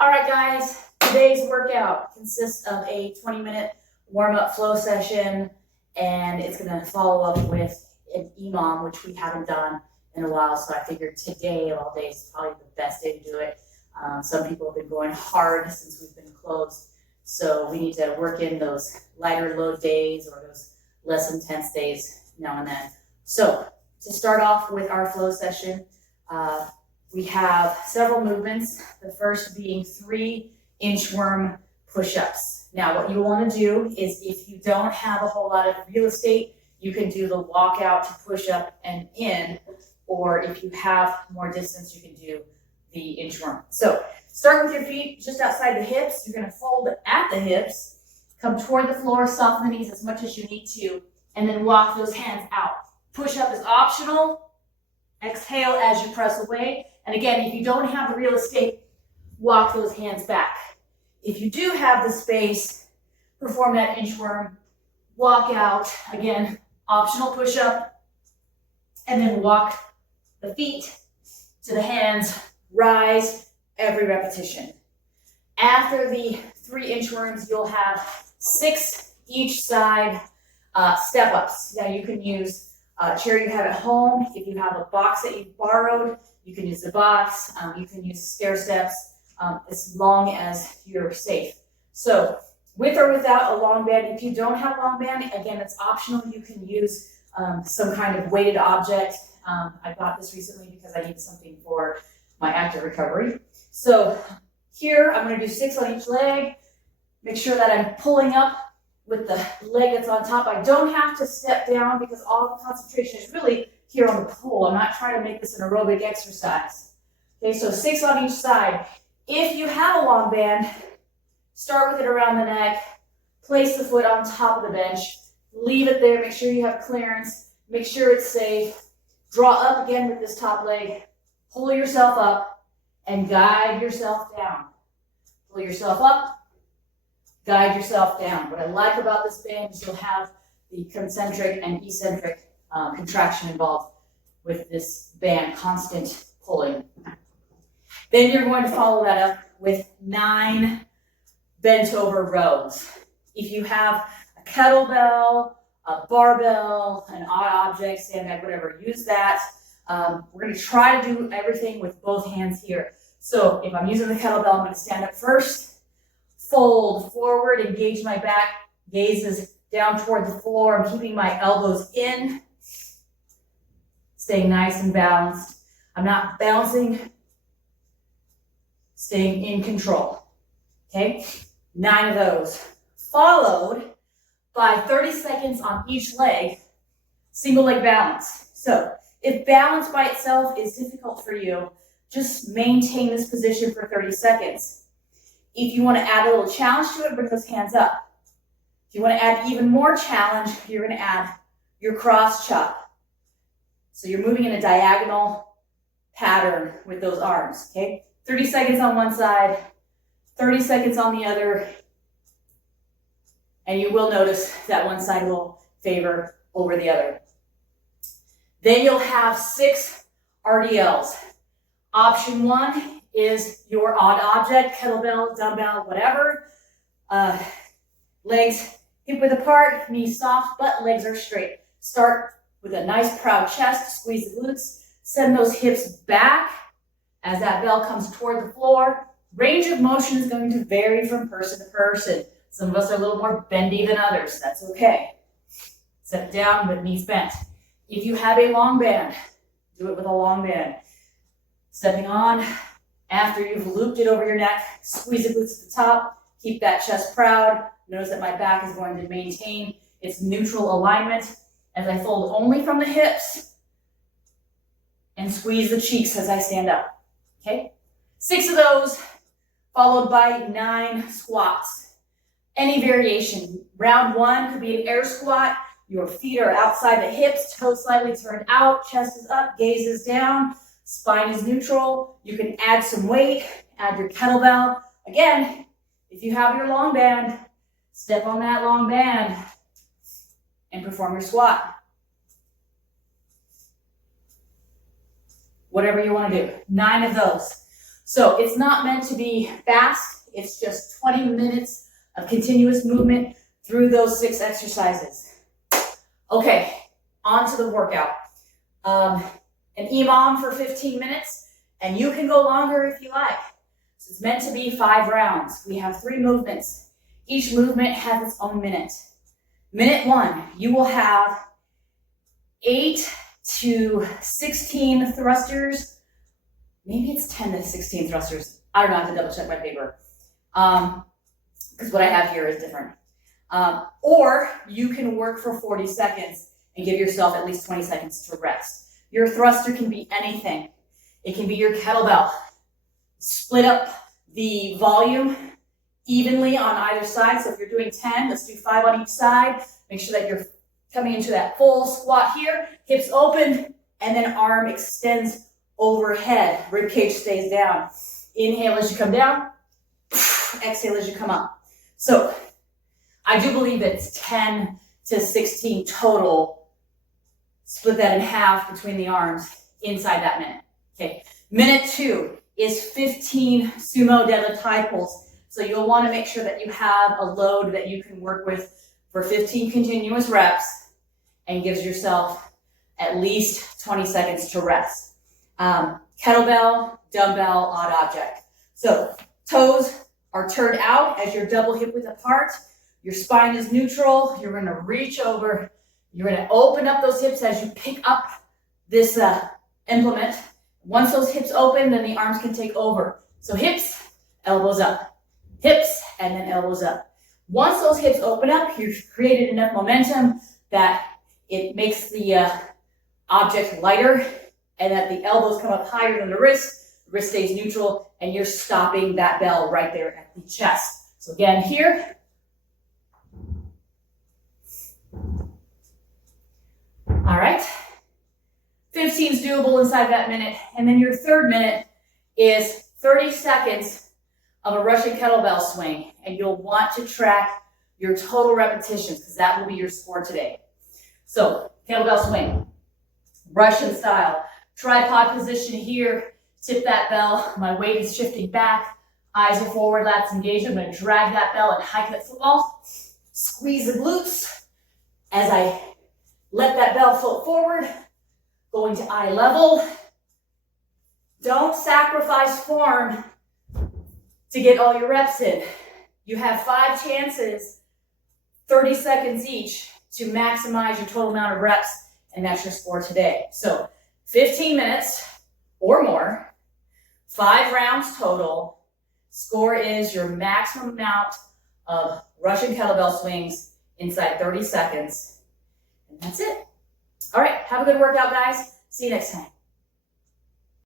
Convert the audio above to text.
All right, guys, today's workout consists of a 20-minute warm-up flow session, and it's gonna follow up with an EMOM, which we haven't done in a while, so I figured today, of all days, is probably the best day to do it. Some people have been going hard since we've been closed, so we need to work in those lighter load days or those less intense days now and then. So to start off with our flow session, we have several movements, the first being 3 inchworm push-ups. Now what you want to do is, if you don't have a whole lot of real estate, you can do the walk out to push up and in, or if you have more distance, you can do the inchworm. So start with your feet just outside the hips. You're going to fold at the hips, come toward the floor, soften the knees as much as you need to, and then walk those hands out. Push up is optional. Exhale as you press away. And again, if you don't have the real estate, walk those hands back. If you do have the space, perform that inchworm, walk out, again, optional push up, and then walk the feet to the hands, rise every repetition. After the 3 inchworms, you'll have 6 each side step ups. Now you can use a chair you have at home. If you have a box that you've borrowed, you can use the box. You can use stair steps as long as you're safe. So with or without a long band, if you don't have a long band, again, it's optional. You can use some kind of weighted object. I bought this recently because I needed something for my active recovery. So here I'm going to do 6 on each leg. Make sure that I'm pulling up with the leg that's on top. I don't have to step down because all the concentration is really here on the pull. I'm not trying to make this an aerobic exercise. Okay, so 6 on each side. If you have a long band, start with it around the neck, place the foot on top of the bench, leave it there, make sure you have clearance, make sure it's safe. Draw up again with this top leg, pull yourself up, and guide yourself down. Pull yourself up, guide yourself down. What I like about this band is you'll have the concentric and eccentric contraction involved with this band, constant pulling. Then you're going to follow that up with 9 bent over rows. If you have a kettlebell, a barbell, an odd object, sandbag, whatever, use that. We're going to try to do everything with both hands here. So if I'm using the kettlebell, I'm going to stand up first, fold forward, engage my back, gazes down toward the floor. I'm keeping my elbows in, staying nice and balanced. I'm not bouncing, staying in control. Okay, 9 of those, followed by 30 seconds on each leg, single leg balance. So if balance by itself is difficult for you, just maintain this position for 30 seconds. If you want to add a little challenge to it, bring those hands up. If you want to add even more challenge, you're going to add your cross chop. So you're moving in a diagonal pattern with those arms, okay? 30 seconds on one side, 30 seconds on the other, and you will notice that one side will favor over the other. Then you'll have 6 RDLs. Option 1 is your odd object, kettlebell, dumbbell, whatever. Legs hip width apart, knees soft, but legs are straight. Start with a nice proud chest, squeeze the glutes, send those hips back as that bell comes toward the floor. Range of motion is going to vary from person to person. Some of us are a little more bendy than others. That's okay. Step down with knees bent. If you have a long band, do it with a long band. Stepping on, after you've looped it over your neck, squeeze the glutes at the top, keep that chest proud. Notice that my back is going to maintain its neutral alignment as I fold only from the hips and squeeze the cheeks as I stand up. Okay? 6 of those, followed by 9 squats. Any variation. Round 1 could be an air squat. Your feet are outside the hips, toes slightly turned out, chest is up, gaze is down, spine is neutral. You can add some weight, add your kettlebell. Again, if you have your long band, step on that long band and perform your squat. Whatever you want to do. 9 of those. So it's not meant to be fast. It's just 20 minutes of continuous movement through those 6 exercises. Okay, on to the workout. An EMOM for 15 minutes, and you can go longer if you like. So it's meant to be 5 rounds. We have 3 movements. Each movement has its own minute. Minute 1, you will have 8 to 16 thrusters. Maybe it's 10 to 16 thrusters. I don't know, I have to double check my paper. Because what I have here is different. Or you can work for 40 seconds and give yourself at least 20 seconds to rest. Your thruster can be anything. It can be your kettlebell. Split up the volume evenly on either side. So if you're doing 10, let's do 5 on each side. Make sure that you're coming into that full squat here, hips open, and then arm extends overhead. Rib cage stays down. Inhale as you come down. Exhale as you come up. So I do believe it's 10 to 16 total. Split that in half between the arms inside that minute. Okay. Minute 2 is 15 sumo deadlift high pulls. So you'll want to make sure that you have a load that you can work with for 15 continuous reps and gives yourself at least 20 seconds to rest. Kettlebell, dumbbell, odd object. So toes are turned out as you're double hip width apart. Your spine is neutral. You're going to reach over. You're going to open up those hips as you pick up this implement. Once those hips open, then the arms can take over. So hips, elbows up. Hips, and then elbows up. Once those hips open up, you've created enough momentum that it makes the object lighter and that the elbows come up higher than the wrist stays neutral, and you're stopping that bell right there at the chest. So again, here. All right. 15 is doable inside that minute. And then your third minute is 30 seconds of a Russian kettlebell swing. And you'll want to track your total repetitions because that will be your score today. So kettlebell swing, Russian style, tripod position here, tip that bell. My weight is shifting back. Eyes are forward, lats engaged. I'm going to drag that bell and hike that football. Squeeze the glutes as I let that bell float forward, going to eye level. Don't sacrifice form to get all your reps in. You have 5 chances, 30 seconds each, to maximize your total amount of reps, and that's your score today. So 15 minutes or more, 5 rounds total. Score is your maximum amount of Russian kettlebell swings inside 30 seconds. And that's it. All right, have a good workout, guys. See you next time.